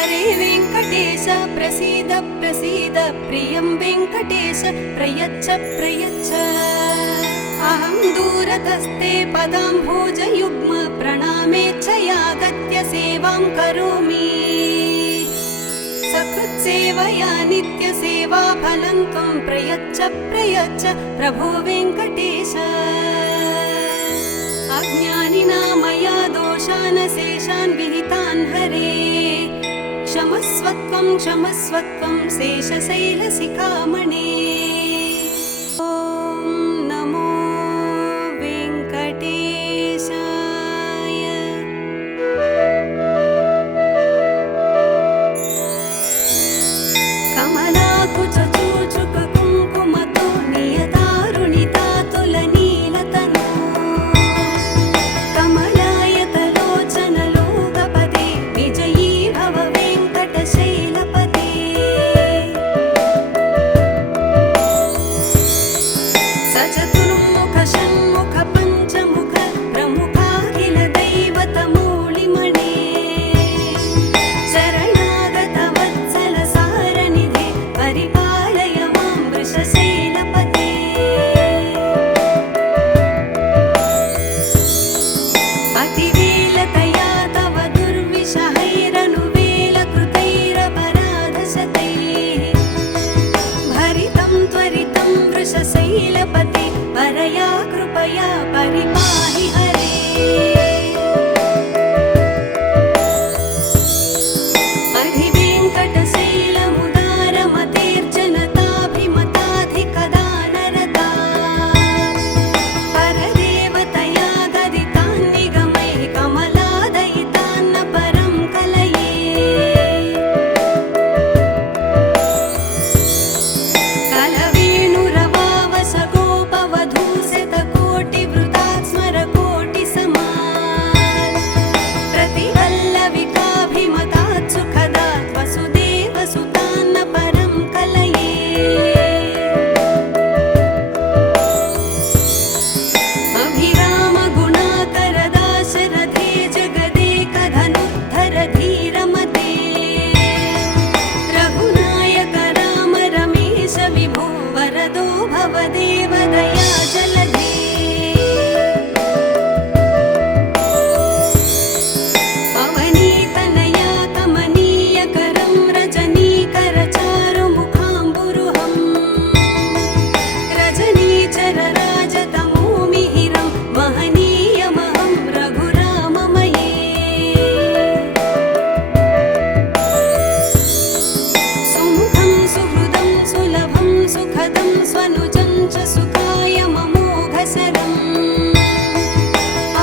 हरे वेङ्कटेश प्रसीद प्रसीद प्रियं वेङ्कटेश प्रयच्छ प्रयच्छ अहं दूरतस्ते पदाम्भोजयुग्म प्रणामेच्छयागत्य सेवां करोमि सकृत्सेवया नित्यसेवा फलं त्वं प्रयच्छ प्रयच्छ प्रभो वेङ्कटेश अज्ञानिना मया दोषान् शेषान् विहितान् हरे क्षमस्वत्वं क्षमस्वत्वं शेषशैलशिखामणे ॐ नमो वेङ्कटेशाय कमलाकुचूचुक कुङ्कुमतो नियतारुणितातुलनीलतनु कमलायतलोचनलोकपदे विजयी भव वेङ्कटशैलपते सचतुर्मुख षण्मुख पञ्चमुख प्रमुखाखिल दैवतमूलिमणे शरणागत वत्सल सारनिधे परिपालय मां वृषशैलपते अतिवेलतया तव दुर्विषहैरनुवेलकृतैरपराधशतैः भरितं त्वरितं वृषशैलपते परया कृपया परिपाहि हरे अधिवेङ्कटशैलमुदारमतेर्जनताभिमताधिकदानरता परदेवतया गदितान्निगमैः कमलादयितान्न परं कलये कलवेणुरवावसगोपवधूशतकोटिवृतात् स्मरकोटिसमात् प्रतिवल्लविकाभिमतात् सुखदात् वसुदेवसुतान्न परं कलये अभिरामगुणाकरदाशरथे जगदेकधनुद्धर धीरमते रघुनायक राम रमेश विभो वरदो भवदेव दया जलधे अवनीतनया कमनीयकरं रजनीकरचारुमुखाम्बुरुहं रजनीचरराजतमोमिहिरं महनीयमहं रघुराममये सुमुखं सुहृदं सुलभं सुखदं स्वनुजं च सुखाय ममोघसरम्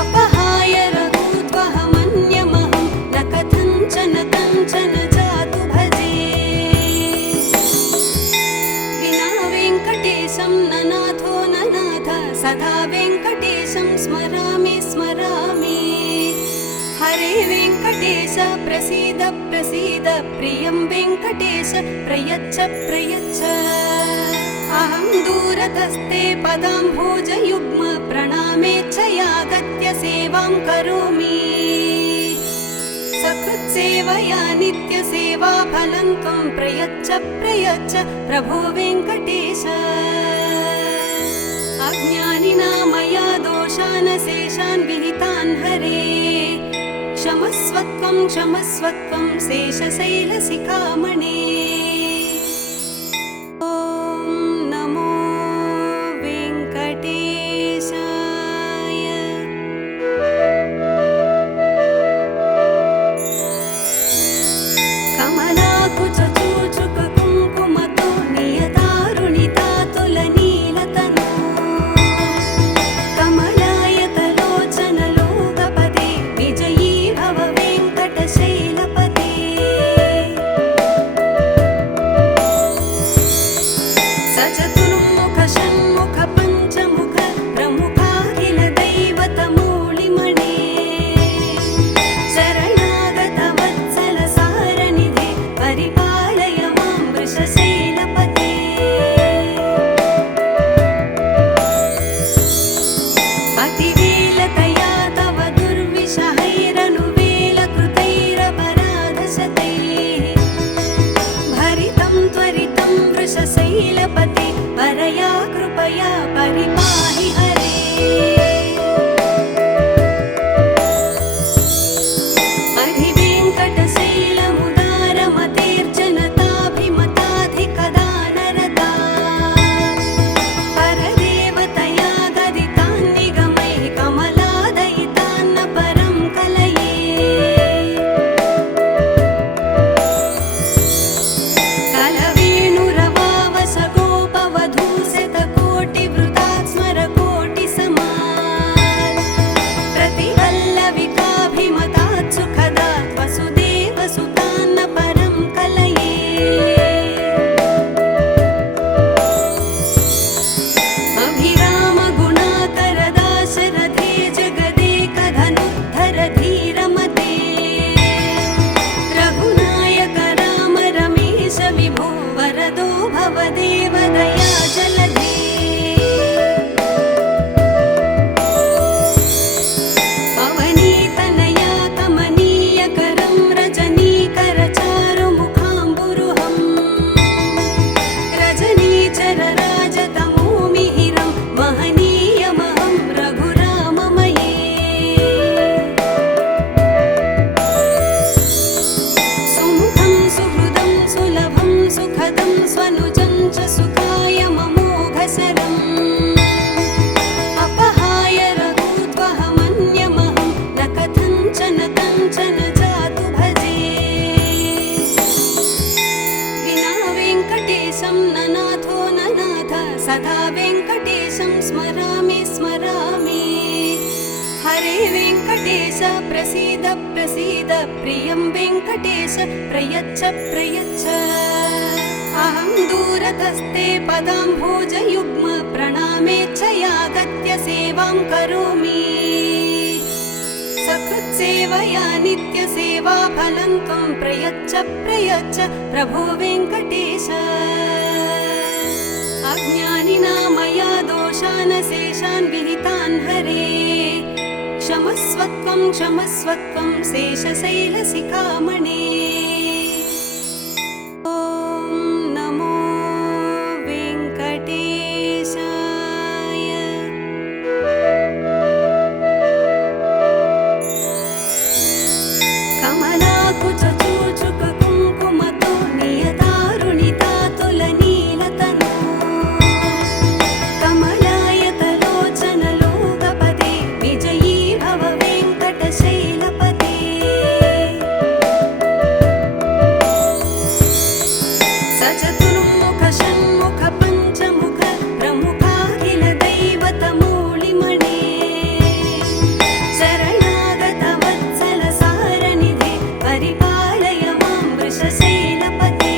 अपहाय रघुत्वहमन्यमहं न कथञ्चन कञ्चन जातु भजे विना वेङ्कटेशं न नाथो न नाथ सदा वेङ्कटेशं स्मरामि स्मरामि हरे वेङ्कटेश प्रसीद प्रसीद प्रियं वेङ्कटेश प्रयच्छ प्रयच्छ अहं दूरतस्ते पदाम्भोजयुग्म प्रणामेच्छयागत्य सेवां करोमि सकृत्सेवया नित्यसेवा फलं त्वं प्रयच्छ प्रयच्छ प्रभो वेङ्कटेश अज्ञानिना मया दोषान् शेषान् विहितान् हरे क्षमस्वत्वं क्षमस्वत्वं शेषशैलशिखामणे ॐ नमो वेङ्कटेशाय कमलाकुचूचुक कुङ्कुमतो नियतारुणितातुलनीलतनु कमलायतलोचनलोकपदे विजयी भव वेङ्कटशैलपते प्रसीद प्रसीद प्रियं वेङ्कटेश प्रयच्छ प्रयच्छ अहं दूरतस्ते पदाम्भोजयुग्म प्रणामेच्छयागत्य सेवां करोमि सकृत्सेवया नित्यसेवाफलं त्वं प्रयच्छ प्रयच्छ प्रभो वेङ्कटेश अज्ञानिना मया दोषान् शेषान् विहितान् हरे क्षमस्वत्वं क्षमस्वत्वं शेषशैलशिखामणे ॐ नमो वेङ्कटेशाय कमलाकुचूचुककुङ्कुमतो नियतारुणितातुलनीलतनो कमलायतलोचनलोकपदे विजयी भव वेङ्कटशैलपते सचतुर्मुख षण्मुख पञ्चमुख प्रमुखाखिल दैवतमूलिमणे शरणागत वत्सल सारनिधे परिपालय मां वृषशैलपते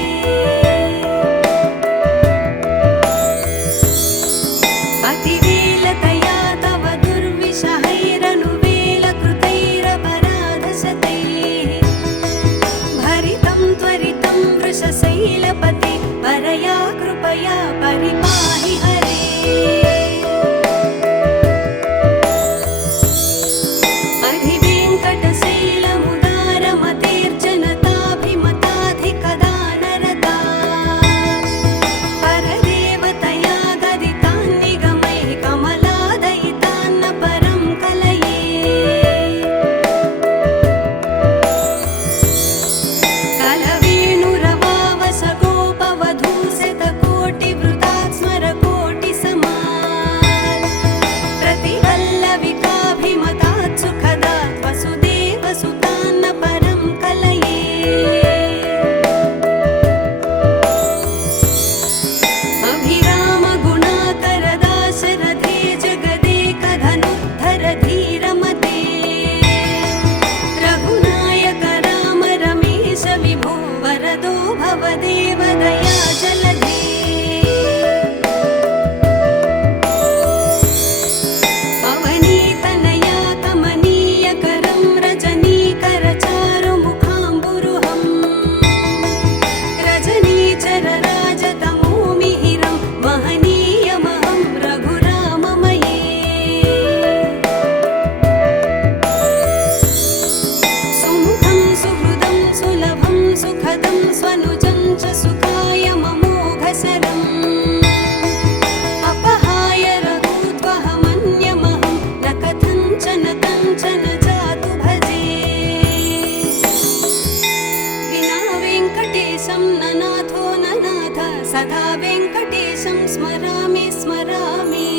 अतिवेलतया तव दुर्विषहैरनुवेलकृतैरपराधशतैः भरितं त्वरितं वृषशैलपते परया कृपया परिपाहि हरे अधिवेङ्कटशैलमुदारमतेर्जनताभिमताधिकदानरता परदेवतया गदितान् निगमैः कमलादयितान्न परं कलये कलवेणुरवावसगोपवधूशतकोटिवृतात् स्मरकोटिसमात् प्रतिवल्लविकाभिमतात् सुखदात् वसुदेवसुतान्न परं कलये अभिरामगुणाकरदाशरथे जगदेकधनुद्धर धीरमते रघुनायक राम रमेश विभो वरदो भवदेव दया जलधे अवनीतनया कमनीयकरं रजनीकरचारुमुखाम्बुरुहं रजनीचरराजतमोमिहिरं महनीयमहं रघुराममये सुमुखं सुहृदं सुलभं सुखदं स्वनुजं च सुखाय ममोघसरम् अपहाय रघूत्वहमन्यमहं न कथञ्चन कञ्चन जातु भजे विना वेङ्कटेशं न नाथो न नाथ सदा वेङ्कटेशं स्मरामि स्मरामि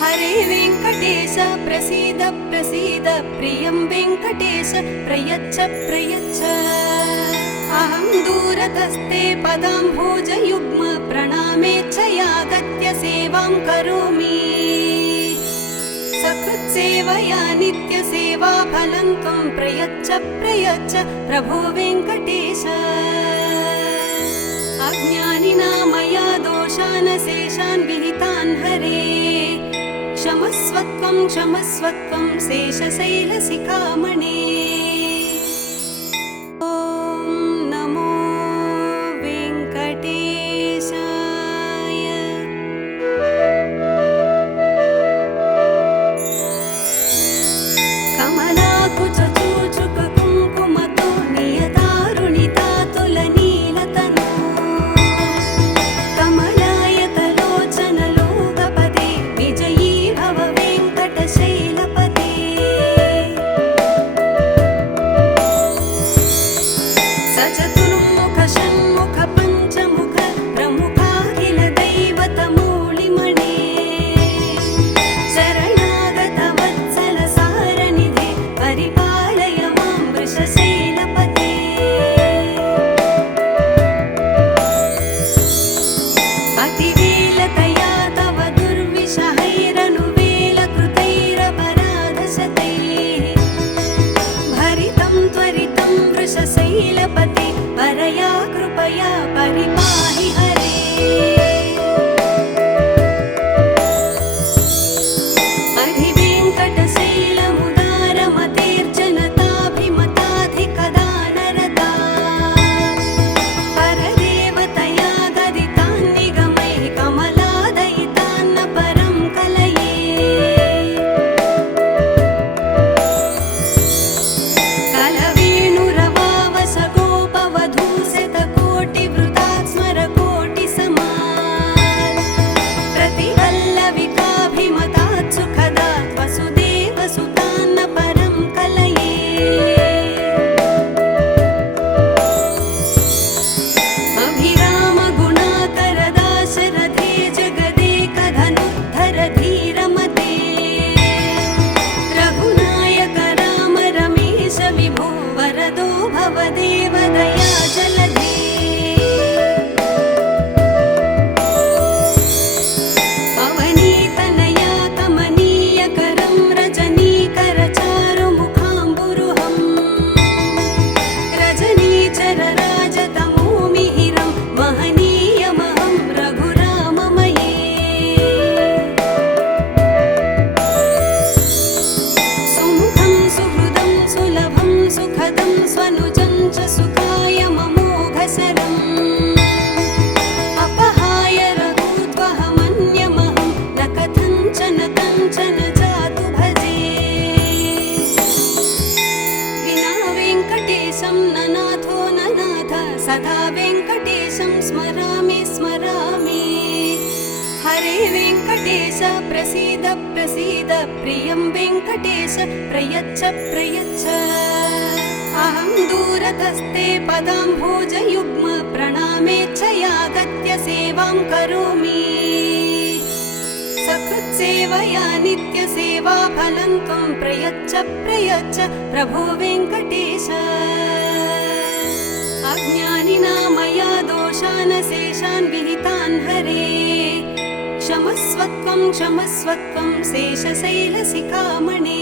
हरे वेङ्कटेश प्रसीद प्रसीद प्रियं वेङ्कटेश प्रयच्छ प्रयच्छ अहं दूरतस्ते पदाम्भोजयुग्म प्रणामेच्छयागत्य सेवां करोमि सकृत्सेवया नित्यसेवाफलं त्वं प्रयच्छ प्रयच्छ प्रभो वेङ्कटेश अज्ञानिना मया दोषान् शेषान् विहितान् हरे क्षमस्वत्वं क्षमस्वत्वं शेषशैलशिखामणे ॐ नमो वेङ्कटेशाय कमलाकुचूचुककुङ्कुमतो नियतारुणितातुलनीलतनो कमलायतलोचनलोकपदे विजयी भव वेङ्कटशैलपते वेङ्कटेशं ननाथो ननाथ सदा वेङ्कटेशं स्मरामि स्मरामि हरे वेङ्कटेश प्रसीद प्रसीद प्रियं वेङ्कटेश प्रयच्छ प्रयच्छ अहं दूरतस्ते पदाम्भोजयुग्म प्रणामेच्छयागत्य सेवां करोमि सकृत्सेवया नित्यसेवा फलं त्वं प्रयच्छ प्रयच्छ प्रभो वेङ्कटेश अज्ञानिना मया दोषान् शेषान् विहितान् हरे क्षमस्वत्वं शेषशैलशिखामणे